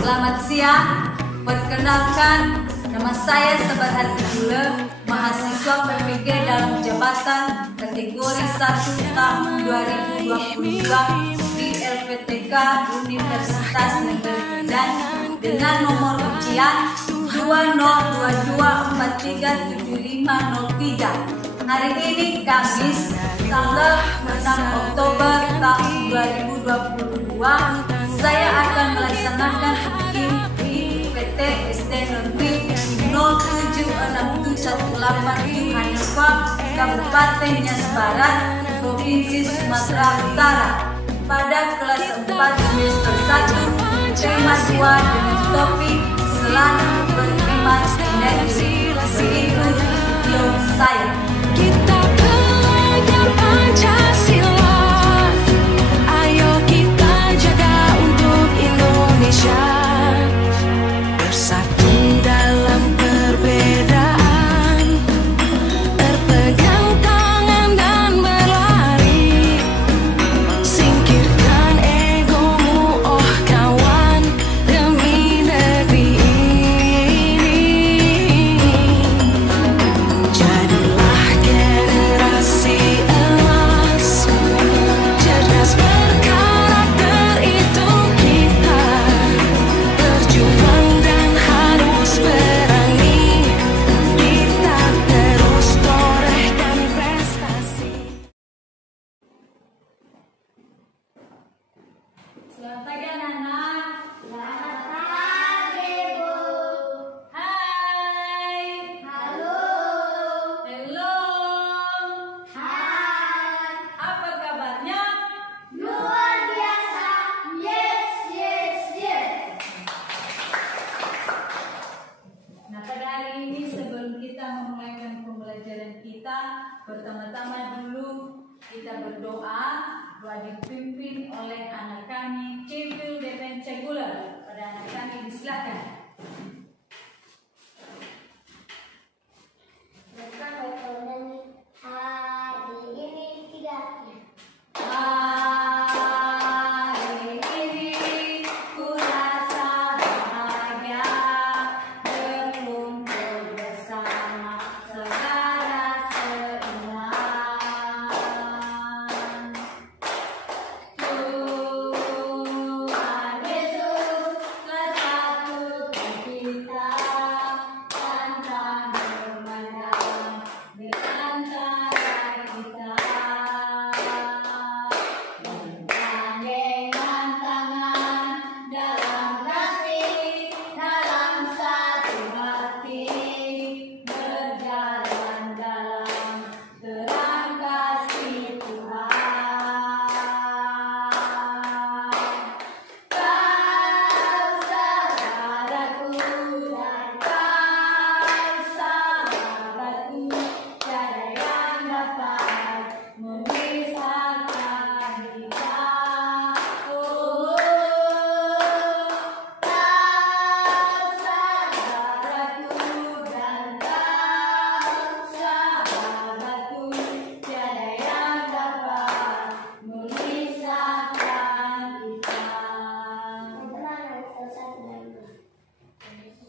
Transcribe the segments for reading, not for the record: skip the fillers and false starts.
Selamat siang, perkenalkan nama saya Sabar Hati Gula, mahasiswa PPG dalam jabatan kategori 1 tahun 2022 di LPTK Universitas Negeri Medan dengan nomor ujian 2022437503. Hari ini Kamis tanggal 6 Oktober tahun 2022, saya akan melaksanakan ujian di PT SD Negeri 07618 Hanifa, Kabupaten Nias Barat, Provinsi Sumatera Utara pada kelas 4 semester 1 tema 2 dengan topik Selalu Beriman Energi. Begitu video saya. Kita belajar Pancasila, ayo kita jaga untuk Indonesia, bersatu dalam perbedaan, berpegang tangan dan berlari, singkirkan egomu oh kawan, demi negeri ini. Jadilah generasi emas, cerdas berkarakter itu kita, berjuang dan harus berani, kita terus torehkan prestasi. Selamat pagi anak-anak. Selamat pagi, Bu. Hai. Halo. Hello. Hai. Apa kabarnya? Luar biasa. Yes, yes, yes. Nah, pada hari ini sebelum kita memulai pembelajaran kita, pertama-tama dulu kita berdoa. Doa dipimpin oleh anak kami Civil Defense Regular. Pada anak kami disilakan. Hari ini 3. Hari ini ku rasa bahagia berkumpul bersama saudara seiman. Tuhan Yesus telah satukan kita, tanpa memandang di antara kita. Bergandengan tangan dalam kasih, dalam satu hati, berjalan dalam terang kasih Tuhan. Kau sahabatku dan kau sahabatku, tiada yang dapat memisahkan kita. Oh, kau sahabatku dan kau sahabatku, tiada yang dapat memisahkan kita.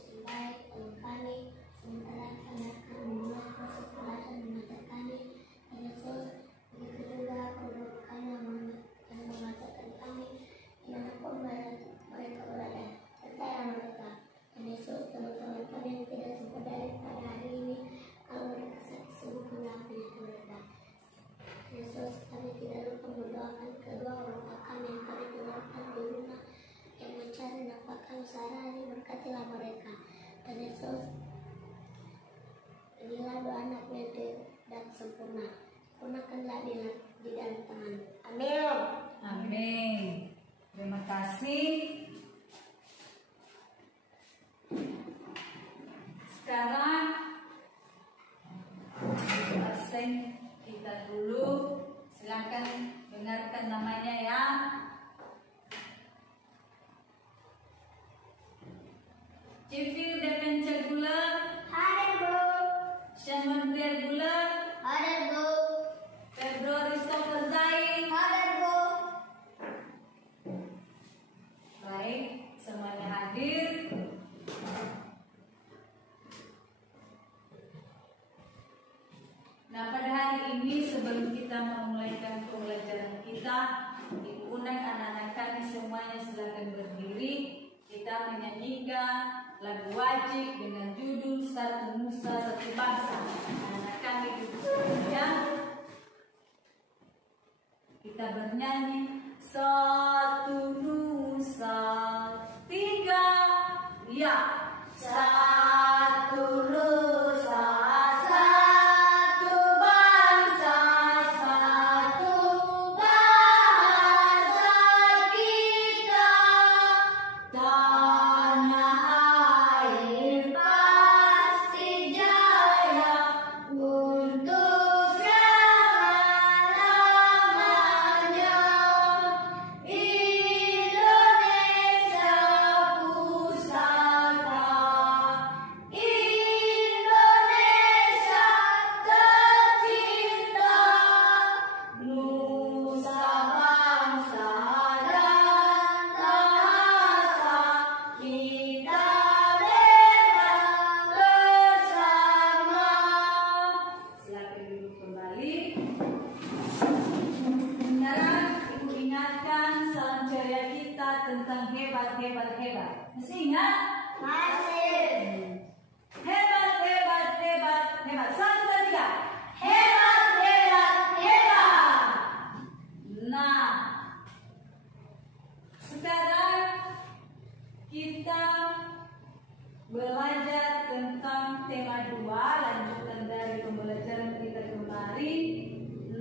Yesus, kami tidak lupa mendoakan kedua orang tua kami yang kami tinggalkan di rumah, yang mencari nafkah sehari-hari, berkatilah mereka. Dan Yesus, inilah doa anaknya dan sempurna, gunakanlah di dalam tangan. Amin. Amin. Terima kasih. Sekarang absen kita dulu. Silakan dengarkan namanya ya. Civil Defense Regular, Hadir, Bu. Syamandri Regular, Hadir, Bu. Februari Stoffer Zain. Hadir, Bu. Baik, semuanya hadir. silakan berdiri. Kita menyanyikan lagu wajib dengan judul Satu Nusa Satu Bangsa. Anak kami duduk semuanya. Kita bernyanyi satu nusa tiga ya. Satu nusa satu bangsa satu bahasa kita. Tanah air pasti jaya untuk selama-lamanya. Indonesia pusaka, Indonesia tercinta, nusa bangsa dan bahasa kita bebas bersama. Silakan duduk kembali. Sekarang Ibu ingatkan salam ceria kita tentang hebat. Masih ingat? Masih. Hebat. Satu, dua, tiga. Hebat. Nah, sekarang kita belajar tentang tema 2, lanjutan dari pembelajaran kita kemarin.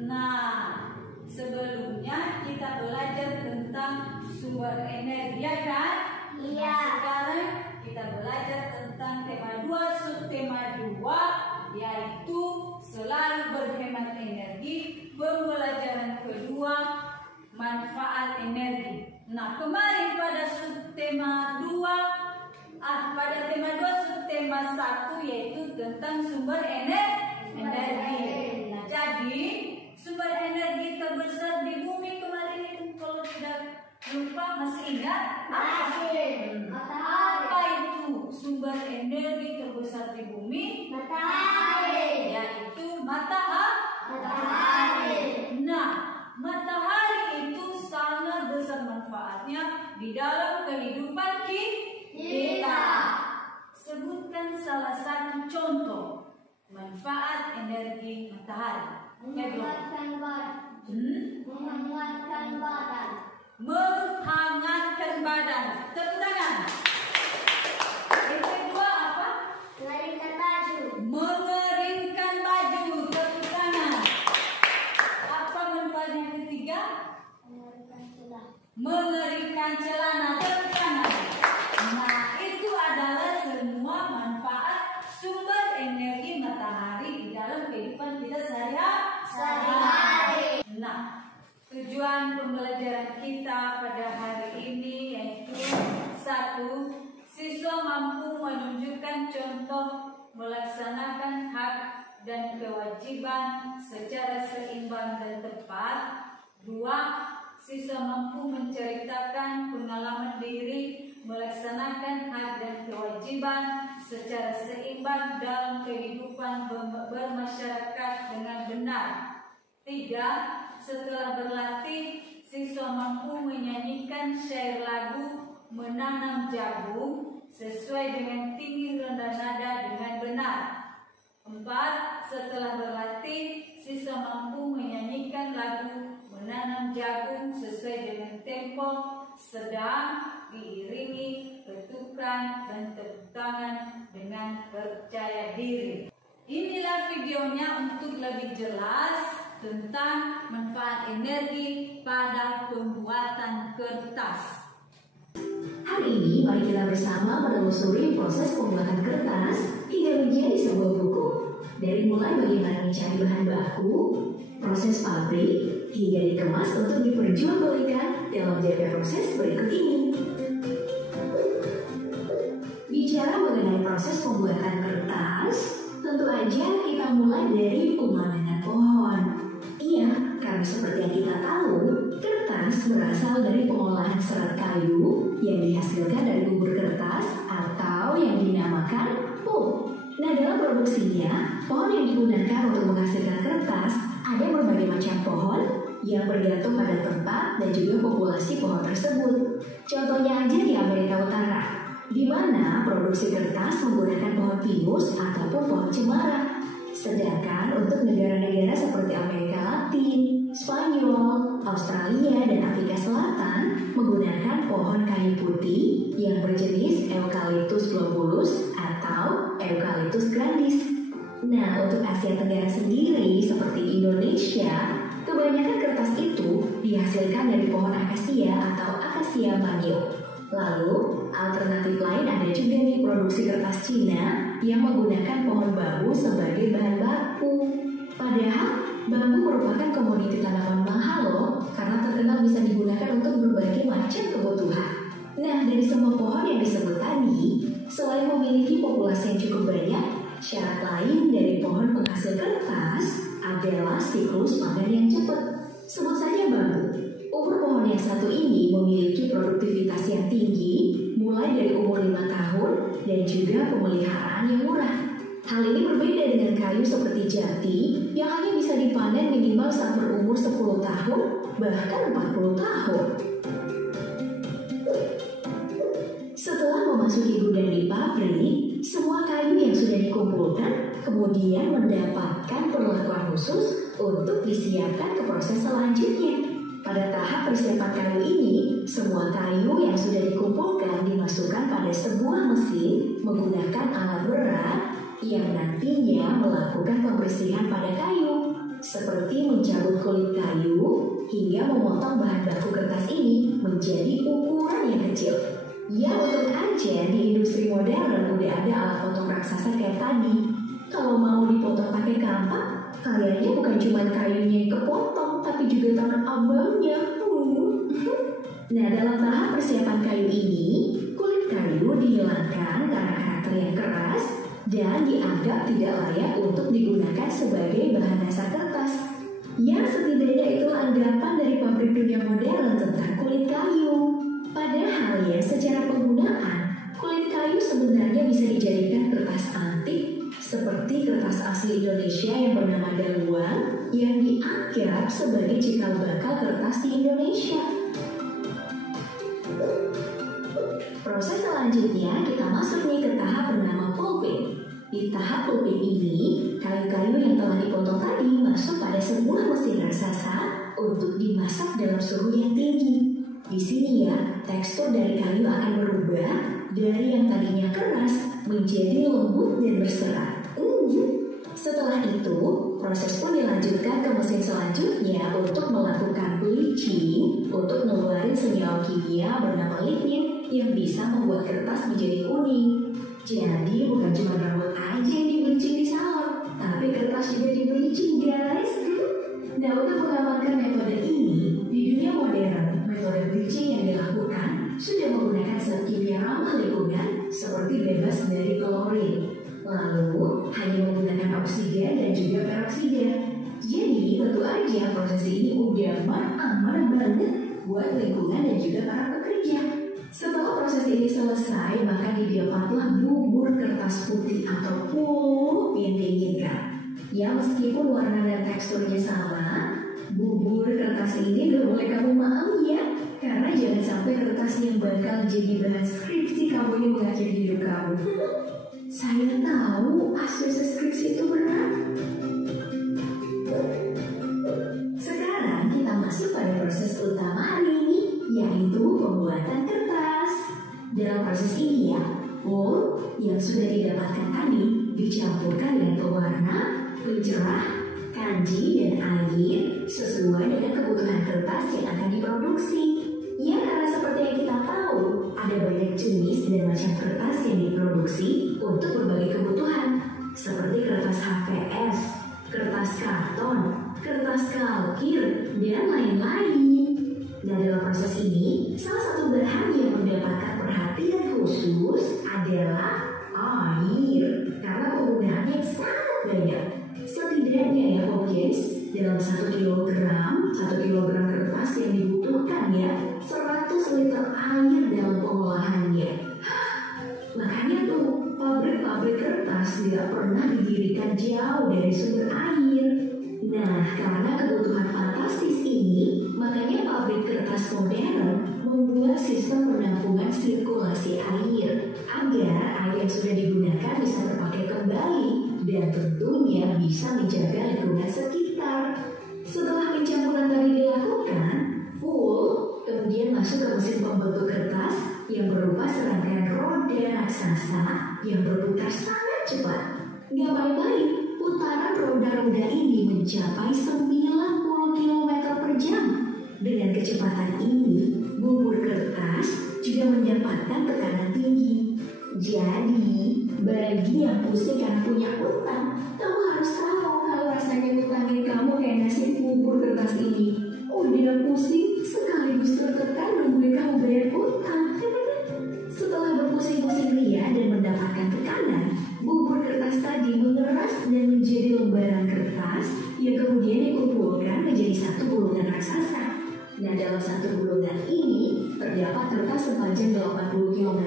Nah, sebelumnya kita belajar tentang sumber energi, ya kan? Iya. Sekarang kita belajar tentang tema 2, subtema 2, yaitu selalu berhemat energi. Pembelajaran kedua, manfaat energi. Nah, kemarin pada subtema 2, pada tema 2 subtema 1 yaitu tentang sumber energi. Nah, jadi sumber energi terbesar di bumi kemarin itu, kalau tidak lupa masih ingat? Apa itu sumber energi terbesar di bumi? Matahari. Yaitu matahari. Nah, matahari itu sangat besar manfaatnya di dalam kehidupan kita. Sebutkan salah satu contoh manfaat energi matahari. Menghangatkan badan. Menghangatkan badan. Tepuk tangan. Yang kedua apa? Mengeringkan baju. Mengeringkan baju. Tepuk tangan. Apa manfaat yang ketiga? Mengeringkan celana. Tepuk tangan. Nah, itu adalah semua manfaat sumber energi matahari di dalam kehidupan kita sehari-hari. Nah, tujuan pembelajaran kita pada hari ini yaitu 1. Siswa mampu menunjukkan contoh melaksanakan hak dan kewajiban secara seimbang dan tepat. 2. Siswa mampu menceritakan pengalaman diri melaksanakan hak dan kewajiban secara seimbang dalam kehidupan bermasyarakat dengan benar. 3. Setelah berlatih, siswa mampu menyanyikan syair lagu Menanam Jagung sesuai dengan tinggi rendah nada dengan benar. 4. Setelah berlatih, siswa mampu menyanyikan lagu Menanam Jagung sesuai dengan tempo sedang diiringi ketukan dan tepuk tangan dengan percaya diri. Inilah videonya untuk lebih jelas tentang manfaat energi pada pembuatan kertas. Hari ini mari kita bersama menelusuri proses pembuatan kertas hingga menjadi sebuah buku. Dari mulai bagaimana mencari bahan baku, proses pabrik, hingga dikemas untuk diperjualbelikan dalam beberapa proses berikut ini. Bicara mengenai proses pembuatan kertas, tentu aja kita mulai dari pemanenan pohon. Iya, karena seperti yang kita tahu, kertas berasal dari pengolahan serat kayu yang dihasilkan dari bubur kertas atau yang dinamakan pulp. Nah, dalam produksinya, pohon yang digunakan untuk menghasilkan kertas ada berbagai macam pohon yang bergantung pada tempat dan juga populasi pohon tersebut. Contohnya aja di Amerika Utara, di mana produksi kertas menggunakan pohon pinus ataupun pohon cemara. Sedangkan untuk negara-negara seperti Amerika Latin, Spanyol, Australia, dan Afrika Selatan menggunakan pohon kayu putih yang berjenis Eucalyptus globulus atau Eucalyptus grandis. Nah, untuk Asia Tenggara sendiri seperti Indonesia, kebanyakan kertas itu dihasilkan dari pohon akasia atau Acacia manio. Lalu, alternatif lain ada juga nih produksi kertas Cina yang menggunakan pohon bambu sebagai bahan baku. Padahal, bambu merupakan komoditi tanaman mahal loh, karena terkenal bisa digunakan untuk berbagai macam kebutuhan. Nah, dari semua pohon yang disebut tadi, selain memiliki populasi yang cukup banyak, syarat lain dari pohon penghasil kertas adalah siklus panen yang cepat. Sebut saja bambu. Umur pohon yang satu ini memiliki produktivitas yang tinggi, mulai dari umur 5 tahun dan juga pemeliharaan yang murah. Hal ini berbeda dengan kayu seperti jati yang hanya bisa dipanen minimal saat berumur 10 tahun, bahkan 40 tahun. Setelah memasuki gudang di pabrik, semua kayu yang sudah dikumpulkan kemudian mendapatkan perlakuan khusus untuk disiapkan ke proses selanjutnya. Pada tahap persiapan kayu ini, semua kayu yang sudah dikumpulkan dimasukkan pada sebuah mesin menggunakan alat berat yang nantinya melakukan pembersihan pada kayu, seperti mencabut kulit kayu hingga memotong bahan baku kertas ini menjadi ukuran yang kecil. Ya, untung aja di industri modern udah ada alat potong raksasa kayak tadi. Kalau mau dipotong pakai kampak, kayaknya bukan cuma kayunya yang kepotong, tapi juga tangan abangnya. Nah, dalam tahap persiapan kayu ini, kulit kayu dihilangkan karena karakter yang keras dan dianggap tidak layak untuk digunakan sebagai bahan dasar kertas. Ya, setidaknya itu anggapan dari pabrik dunia modern tentang kulit kayu. Padahal ya, secara penggunaan, kulit kayu sebenarnya bisa dijadikan kertas antik seperti kertas asli Indonesia yang bernama daluan yang dianggap sebagai cikal bakal kertas di Indonesia. Proses selanjutnya kita masuk nih ke tahap bernama pulping. Di tahap pulping ini, kayu-kayu yang telah dipotong tadi masuk pada sebuah mesin raksasa untuk dimasak dalam suhu yang tinggi. Di sini ya, tekstur dari kayu akan berubah dari yang tadinya keras menjadi lembut dan berserat. Setelah itu, proses pun dilanjutkan ke mesin selanjutnya untuk melakukan bleaching untuk mengeluarkan senyawa kimia bernama lignin yang bisa membuat kertas menjadi kuning. Jadi bukan cuma rambut aja yang di bleaching di salon, tapi kertas juga di bleaching, guys. Nah, untuk mengamankan metode ini, di dunia modern, metode bleaching yang dilakukan sudah menggunakan zat kimia ramah lingkungan seperti bebas dari klorin. Lalu, hanya menggunakan oksigen dan juga peroksida. Jadi, tentu aja proses ini udah aman banget buat lingkungan dan juga para pekerja. Setelah proses ini selesai, maka didapatlah bubur kertas putih atau pulp yang diinginkan. Ya, meskipun warna dan teksturnya sama, bubur kertas ini udah boleh kamu maaf ya, karena jangan sampai kertas yang bakal jadi bahan skripsi kamu ini mengakhiri hidup kamu. Saya tahu hasil skripsi itu berat. Sekarang kita masuk pada proses utama hari ini, yaitu pembuatan kertas. Dalam proses ini ya, pulp yang sudah didapatkan tadi dicampurkan dengan pewarna, pencerah, kanji, dan air sesuai dengan kebutuhan kertas yang akan diproduksi. Ya, karena seperti yang kita tahu, ada banyak jenis dan macam kertas yang diproduksi untuk berbagai kebutuhan, seperti kertas HVS, kertas karton, kertas kalkir, dan lain-lain. Nah, dalam proses ini, salah satu bahan yang mendapatkan perhatian khusus adalah air, karena penggunaannya sangat banyak. Setidaknya ya, guys, dalam 1 kilogram kertas yang dibutuhkan ya 100 liter air dalam pengolahannya. Makanya tuh pabrik-pabrik kertas tidak pernah didirikan jauh dari sumber air. Nah, karena kebutuhan fantastis ini, makanya pabrik kertas modern membuat sistem sistem penampungan sirkulasi air agar air yang sudah digunakan bisa terpakai kembali dan tentunya bisa menjaga lingkungan sekitar. Setelah pencampuran tadi dilakukan, full kemudian masuk ke mesin pembentuk kertas yang berupa serangkaian roda raksasa yang berputar sangat cepat. Nggak main-main, putaran roda-roda ini mencapai 90 km per jam. Dengan kecepatan ini, bubur kertas juga mendapatkan tekanan tinggi. Jadi, bagi yang pusing karena punya utang, kamu harus tahu kalau rasanya ngutangin kamu kayak nasib bubur kertas ini. Udah pusing sekaligus tertekan nungguin kamu bayar utang. Setelah berpusing-pusing ria dan mendapatkan tekanan, bubur kertas tadi mengeras dan menjadi lembaran kertas yang kemudian dikumpulkan menjadi satu gulungan raksasa. Nah, dalam satu gulungan ini terdapat kertas sepanjang 80 km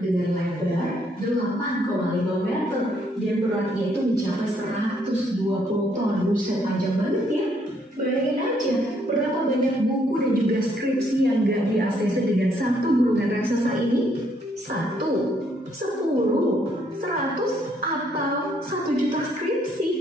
dengan lebar 8,5 meter dan beratnya itu mencapai 120 ton. Buset, panjang banget ya. Bayangin aja berapa banyak buku dan juga skripsi yang gak di-ACC dengan satu gulungan raksasa ini. 1, 10, 100, atau 1 juta skripsi.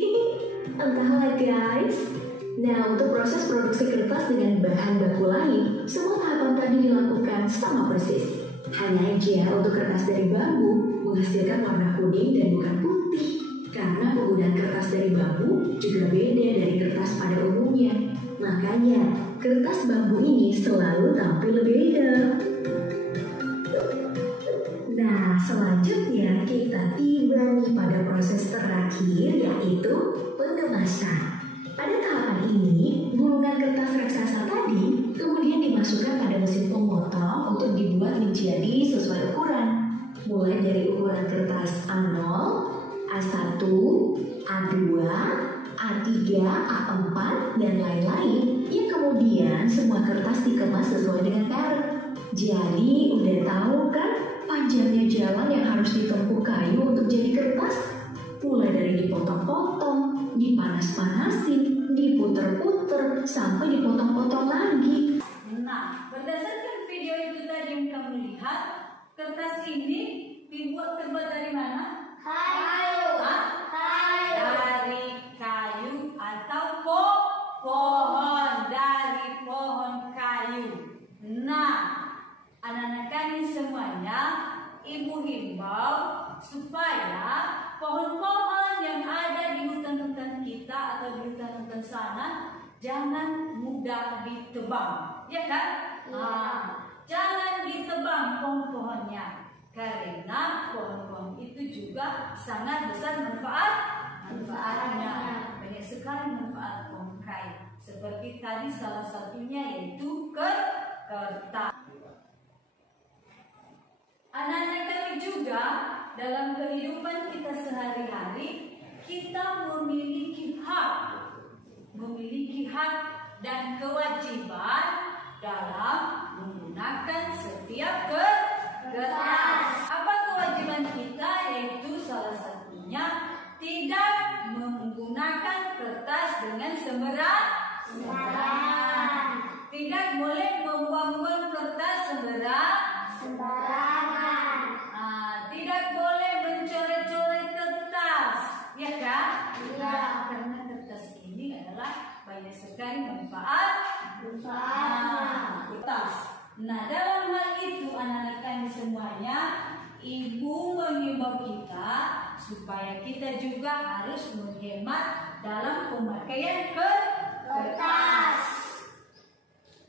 Entahlah guys. Nah, untuk proses produksi kertas dengan bahan baku lain, semua tahapan tadi dilakukan sama persis. Hanya aja untuk kertas dari bambu menghasilkan warna kuning dan bukan putih. Karena penggunaan kertas dari bambu juga beda dari kertas pada umumnya. Makanya, kertas bambu ini selalu tampil beda. Nah, selanjutnya kita tiba nih pada proses terakhir, yaitu pengemasan. Pada tahapan ini, gulungan kertas raksasa tadi kemudian dimasukkan pada mesin pemotong untuk dibuat menjadi sesuai ukuran. Mulai dari ukuran kertas A0, A1, A2, A3, A4, dan lain-lain, yang kemudian semua kertas dikemas sesuai dengan merek. Jadi, udah tahu kan panjangnya jalan yang harus ditempuh kayu untuk jadi kertas? Mulai dari dipotong-potong, dipanas-panasin, diputer-puter, sampai dipotong-potong lagi. Nah, berdasarkan video itu tadi yang kamu lihat, kertas ini terbuat dari mana? Kayu. Kayu. Dari kayu atau pohon, dari pohon kayu. Nah, anak-anak kami semuanya, ibu himbau supaya pohon-pohon yang ada di hutan-hutan kita atau di hutan-hutan sana jangan mudah ditebang, ya kan? Jangan ditebang pohon-pohonnya, karena pohon-pohon itu juga sangat besar manfaatnya. Banyak sekali manfaat pohon kayu. Seperti tadi salah satunya yaitu kertas. Anak-anak kami juga dalam kehidupan kita sehari-hari, kita memiliki hak dan kewajiban dalam menggunakan setiap kertas. Apa kewajiban kita? Yaitu salah satunya tidak menggunakan kertas dengan sembarangan. Tidak boleh membuang-buang kertas sembarangan. Tidak boleh mencoret-coret kertas, ya kan? Iya. Karena kertas ini adalah banyak sekali manfaat kertas. Nah, dalam hal itu anak-anak kami semuanya, ibu mengimbau kita supaya kita juga harus menghemat dalam pemakaian kertas.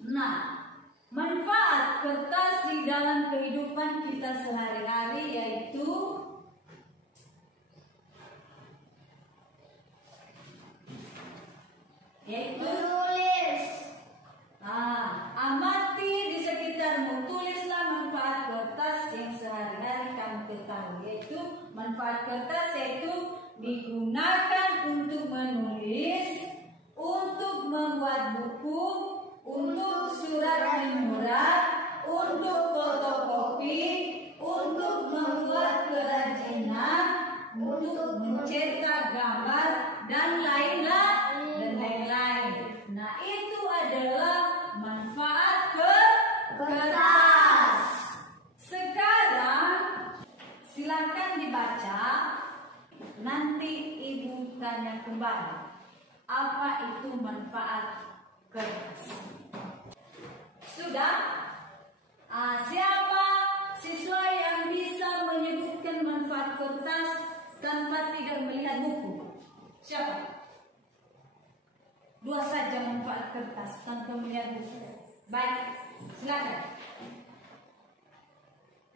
Nah, manfaat kertas di dalam kehidupan kita sehari-hari yaitu Tulis. Amati di sekitarmu, tulislah manfaat kertas yang sehari-hari kamu ketahui. Yaitu manfaat kertas yaitu digunakan untuk menulis, untuk membuat buku, untuk surat menyurat, untuk fotokopi, untuk membuat kerajinan, untuk mencetak gambar dan lain-lain. Nah, itu adalah manfaat kertas. penggunaannya kembali. Apa itu manfaat kertas? Sudah? Siapa siswa yang bisa menyebutkan manfaat kertas tanpa tidak melihat buku? Siapa? 2 saja manfaat kertas tanpa melihat buku. Baik, silakan.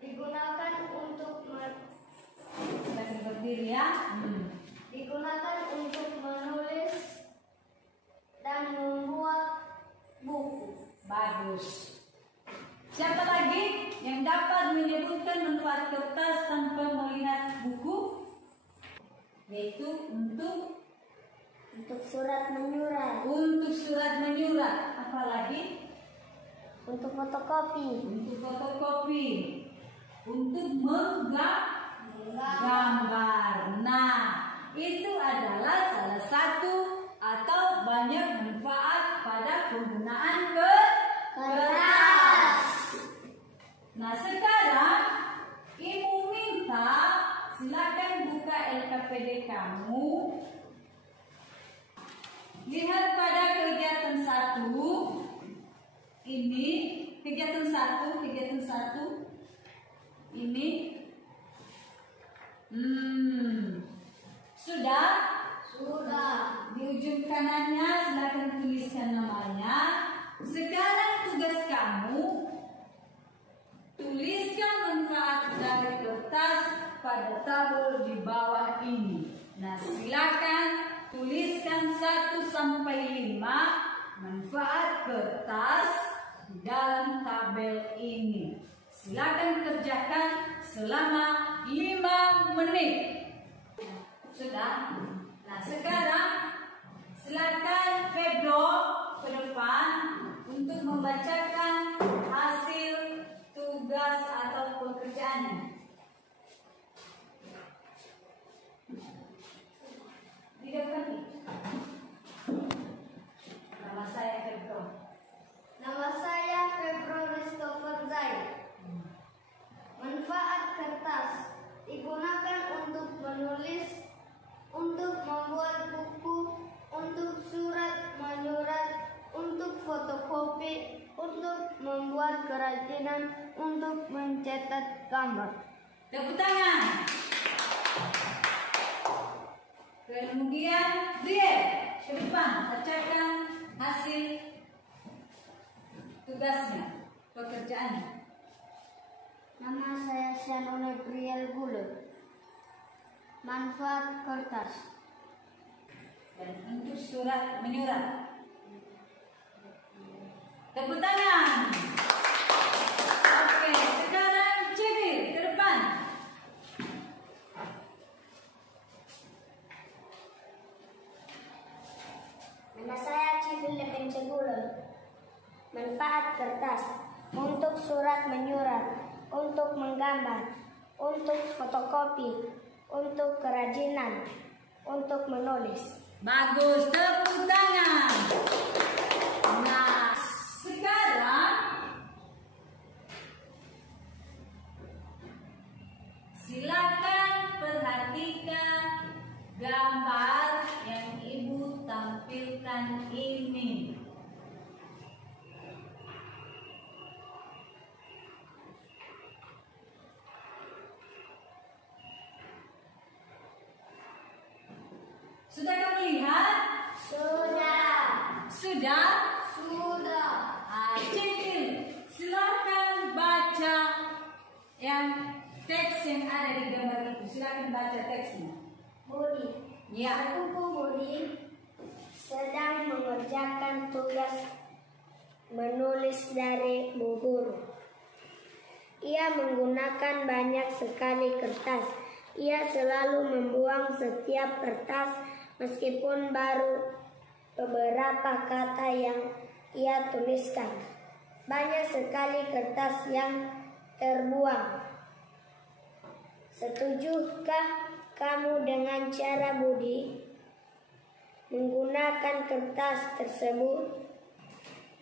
Digunakan untuk Silakan berdiri ya. digunakan untuk menulis dan membuat buku. Bagus. Siapa lagi yang dapat menyebutkan manfaat kertas tanpa melihat buku? Yaitu untuk surat menyurat, surat menyurat. Apalagi untuk fotokopi, untuk fotokopi, untuk menggambar. Nah, itu adalah salah satu atau banyak manfaat pada penggunaan kertas. Nah, sekarang Ibu minta silakan buka LKPD kamu. Lihat pada kegiatan 1. Ini kegiatan 1. Ini sudah? Di ujung kanannya silakan tuliskan namanya. Sekarang tugas kamu tuliskan manfaat dari kertas pada tabel di bawah ini. Nah, silakan tuliskan 1 sampai 5 manfaat kertas di dalam tabel ini. Silakan kerjakan selama 5 menit. Sudah? Nah, sekarang silakan Febro ke depan untuk membacakan hasil tugas atau pekerjaannya. Di depan nih. Nama saya Febro. Nama saya Febro Christopher Zai. Manfaat kertas digunakan untuk menulis, untuk membuat buku, untuk surat menyurat, untuk fotokopi, untuk membuat kerajinan, untuk mencetak gambar. Tepuk tangan. Kemudian dia ke depan bacakan hasil tugasnya, pekerjaannya. Nama saya Shanone Priel Gule. Manfaat kertas. Dan untuk surat menyurat. Tepuk tangan. Oke, sekarang Cibir ke depan. Nama saya Civil Leven Cegule. Manfaat kertas untuk surat menyurat, untuk menggambar, untuk fotokopi, untuk kerajinan, untuk menulis. Bagus, tepuk tangan. Nah, sekarang silakan perhatikan gambar yang Ibu tampilkan ini. Sudah kamu lihat? Sudah. Sudah? Sudah. Cipil, silakan baca yang teks yang ada di gambar itu. Silakan baca teksnya. Budi. Ya. Sepupu Budi sedang mengerjakan tugas menulis dari Bu Guru. Ia menggunakan banyak sekali kertas. Ia selalu membuang setiap kertas meskipun baru beberapa kata yang ia tuliskan. Banyak sekali kertas yang terbuang. Setujukah kamu dengan cara Budi menggunakan kertas tersebut?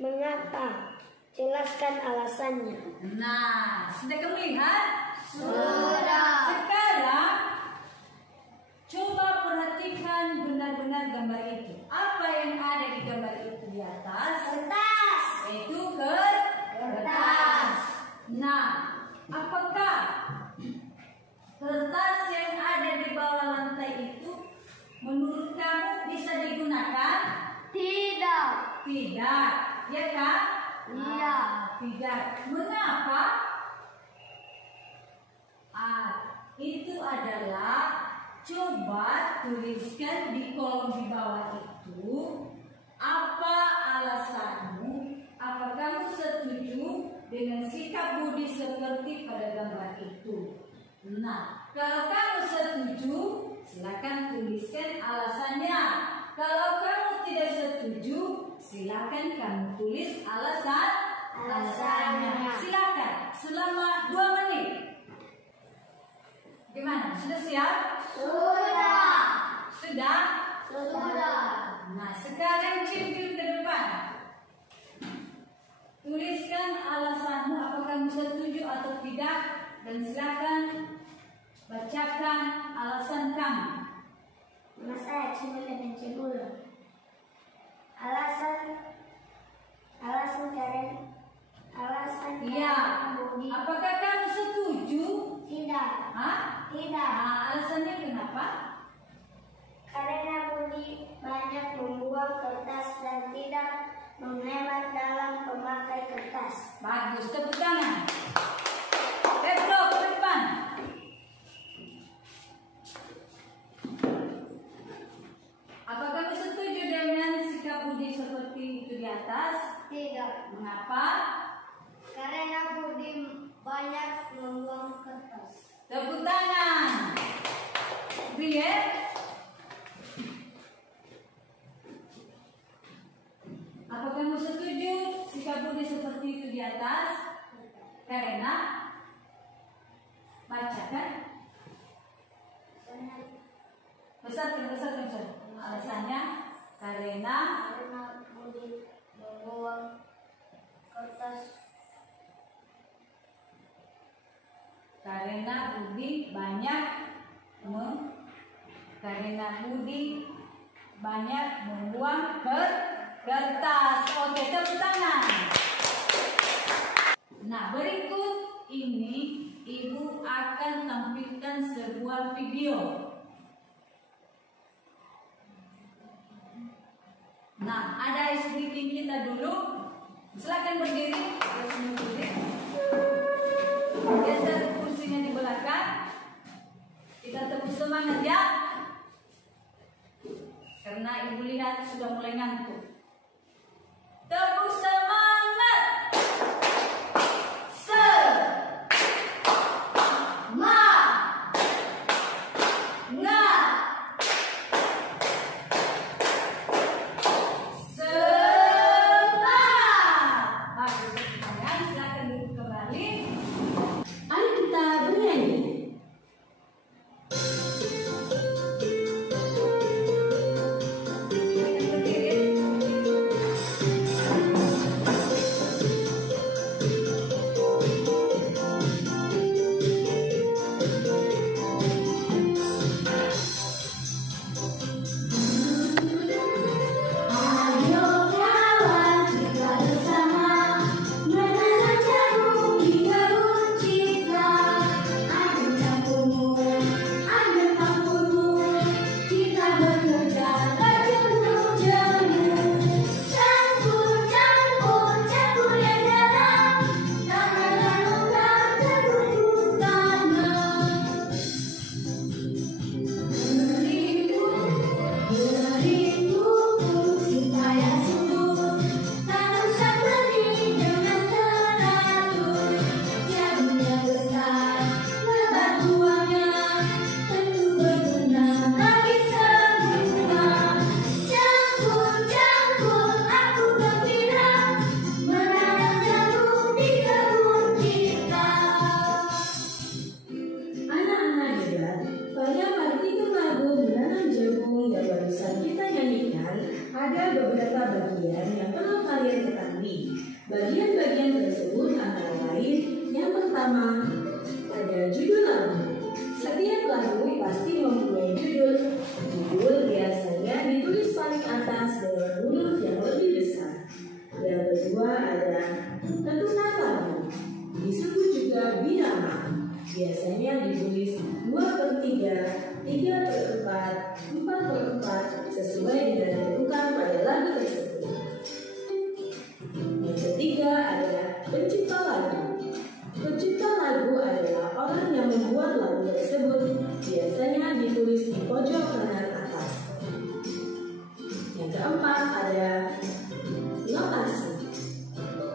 Mengapa? Jelaskan alasannya. Nah, sudah kamu lihat? Sudah. Sekarang coba perhatikan benar gambar itu. Apa yang ada di gambar itu di atas? Kertas. Itu kertas. Nah, apakah kertas yang ada di bawah lantai itu menurut kamu bisa digunakan? Tidak. Tidak, ya kan? Iya. Tidak. Mengapa? Itu adalah, coba tuliskan di kolom di bawah itu, apa alasanmu? Apa kamu setuju dengan sikap Budi seperti pada gambar itu? Nah, kalau kamu setuju, silakan tuliskan alasannya. Kalau kamu tidak setuju, silakan kamu tulis alasannya. Silakan selama 2 menit. Gimana? Sudah siap? Sudah. Sudah? Sudah. Nah, sekarang cipil ke depan. Tuliskan alasanmu, apakah kamu setuju atau tidak, dan silakan bacakan alasan kamu. Nama saya Cimul dan Cimul. Alasan Iya. Budi. Apakah kamu setuju? Tidak. Hah? Tidak. Nah, alasannya kenapa? Karena Budi banyak membuang kertas dan tidak menghemat dalam memakai kertas. Bagus, tepuk tangan. Pedro, ke depan. Apa kamu setuju dengan sikap Budi seperti itu di atas? Tidak. Mengapa? Karena Budi banyak membuang kertas. Tepuk tangan. Biar. Apa kamu setuju sikap Budi seperti itu di atas? Karena bacakan. Besarkan. Alasannya karena Budi membuang kertas. Karena Budi banyak membuang kertas. Oke, tepuk tangan. Nah, berikut ini Ibu akan tampilkan sebuah video. Nah, ada ice breaking kita dulu. Silakan berdiri. Geser kursinya di belakang. Kita tepuk semangat ya. Karena Ibu lihat sudah mulai ngantuk. Tepuk semangat. Ayo kita bernyanyi. biasanya ditulis 2/3, 3/4, 4/4 sesuai dengan bentukan pada lagu tersebut. Yang ketiga adalah pencipta lagu. Pencipta lagu adalah orang yang membuat lagu tersebut, biasanya ditulis di pojok kanan atas. Yang keempat ada notasi.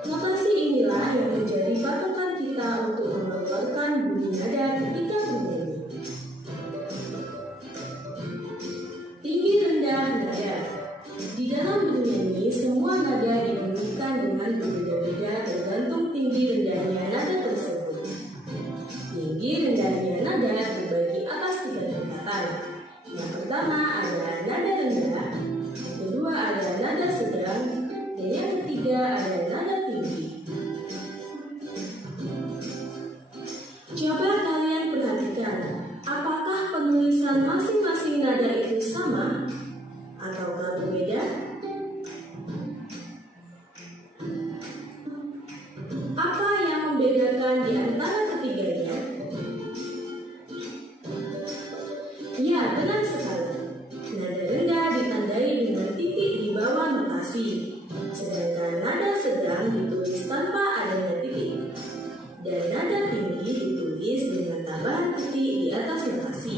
Notasi inilah yang menjadi patokan kita untuk mengeluarkan bunyi nada ketika bernyanyi. Tinggi rendah nada. Di dalam bernyanyi, semua nada dibunyikan dengan berbeda-beda tergantung tinggi rendahnya nada tersebut. Tinggi rendahnya nada terbagi atas 3 tingkatan. Yang pertama adalah nada rendah, yang kedua adalah nada sedang, dan yang ketiga adalah nada tinggi. Coba kalian perhatikan, apakah penulisan masing-masing nada itu sama ataukah berbeda? Apa yang membedakan di antara ketiganya? Ya, benar sekali. Nada rendah ditandai dengan titik di bawah notasi, sedangkan nada sedang ditulis tanpa adanya titik, dan nada tinggi ditulis dengan tambahan titik di atas notasi.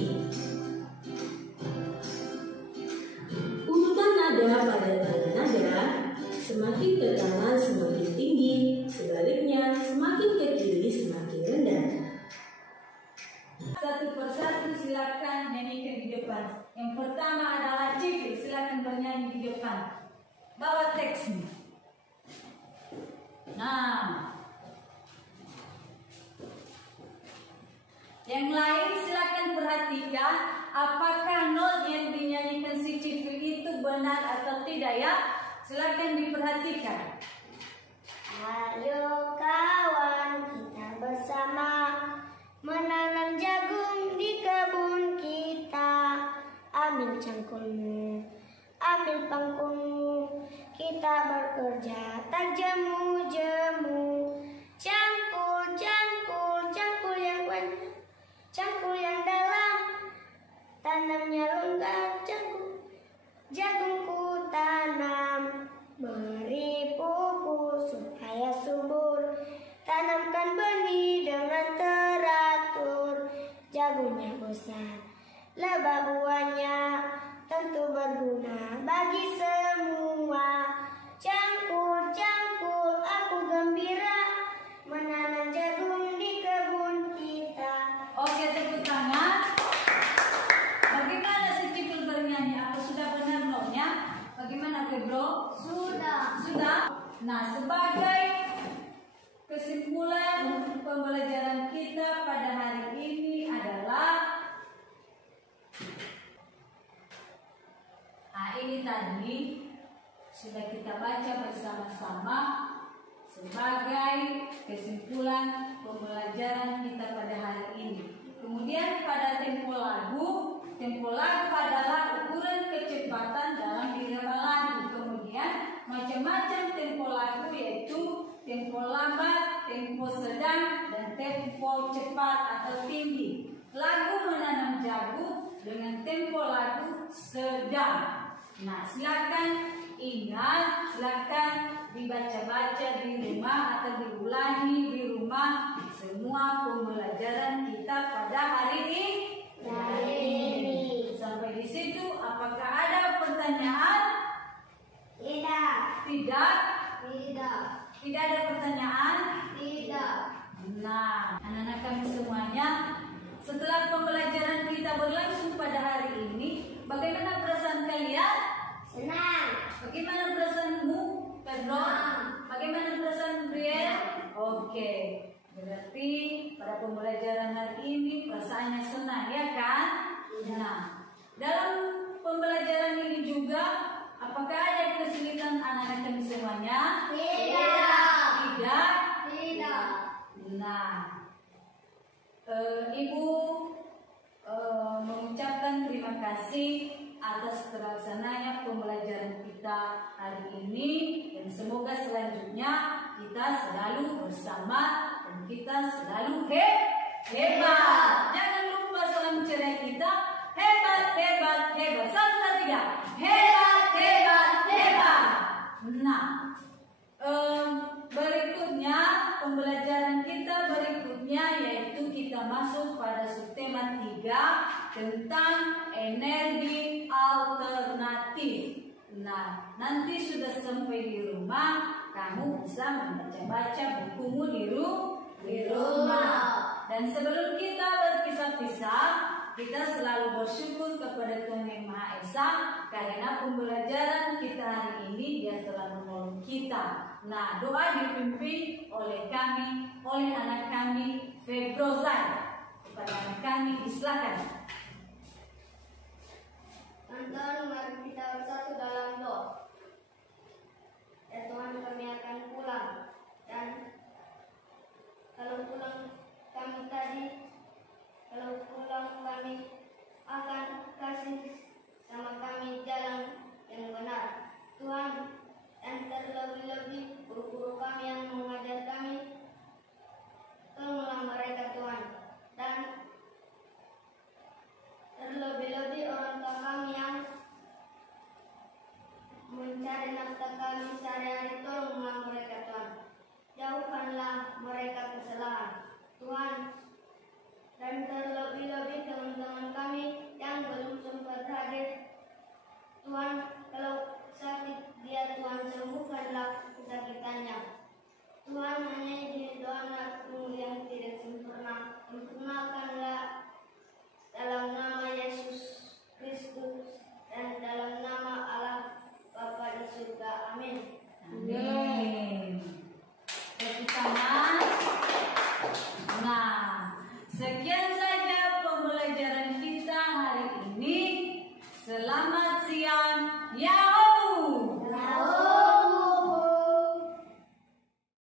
Urutan nada pada tanda nada, semakin ke kanan semakin tinggi, sebaliknya semakin ke kiri semakin rendah. Satu persatu silakan nyanyikan di depan. Yang pertama adalah Cipi, silakan bernyanyi di depan. Bawa teksnya. Nah, yang lain silakan perhatikan apakah not yang dinyanyikan si Cipi itu benar atau tidak ya. Silakan diperhatikan. Ayo kawan, kita bersama menanam jagung di kebun kita. Ambil cangkulmu, ambil pangkulmu, kita bekerja tak jemu-jemu. Cangkul, cangkul, cangkul yang banyak, cangkul yang dalam, tanamnya longgar, cangkul, jagungku tanam. Beri pupuk supaya subur, tanamkan benih dengan teratur. Jagungnya besar, lebat buahnya, tentu berguna bagi semua. Cangkul, cangkul, aku gembira menanam jagung di kebun kita. Oke, tepuk tangan. Bagaimana si Cipi bernyanyi? Apa sudah benar notnya? Bagaimana Febro? Sudah. Sudah. Nah, sebagai kesimpulan pembelajaran kita pada hari ini adalah ini tadi sudah kita baca bersama-sama sebagai kesimpulan pembelajaran kita pada hari ini. Kemudian pada tempo lagu adalah ukuran kecepatan dalam irama lagu. Kemudian macam-macam tempo lagu yaitu tempo lambat, tempo sedang, dan tempo cepat atau tinggi. Lagu menanam jagung dengan tempo lagu sedang. Nah, silakan ingat, silakan dibaca-baca di rumah atau diulangi di rumah semua pembelajaran kita pada hari ini. Sampai di situ, apakah ada pertanyaan? Tidak. Tidak? Tidak. Tidak ada pertanyaan? Tidak. Nah, anak-anak kami semuanya, setelah pembelajaran kita berlangsung pada hari ini, bagaimana perasaan kalian? Senang. Bagaimana perasaanmu, Pedro? Bagaimana perasaan Brian? Oke, berarti pada pembelajaran hari ini perasaannya senang, ya kan? Nah, dalam pembelajaran ini juga, apakah ada kesulitan anak-anak kami semuanya? Tidak. Tidak? Tidak. Nah, Ibu mengucapkan terima kasih atas terlaksananya pembelajaran kita hari ini, dan semoga selanjutnya kita selalu bersama dan kita selalu Hebat. Jangan lupa salam ceria kita. Hebat, hebat, hebat. 1, 2, 3. Hebat, hebat, hebat. Nah, berikutnya pembelajaran kita berikutnya yaitu kita masuk pada subtema 3 tentang energi alternatif. Nah, nanti sudah sampai di rumah, kamu bisa membaca-baca bukumu di rumah. Dan sebelum kita berpisah-pisah, kita selalu bersyukur kepada Tuhan Yang Maha Esa karena pembelajaran kita hari ini Dia telah menolong kita. Nah, doa dipimpin oleh kami, oleh anak kami, Febrozan. Kepada anak kami, silakan. Teman-teman, mari kita bersatu dalam doa. Ya Tuhan, kami akan pulang. Dan kalau pulang kami tadi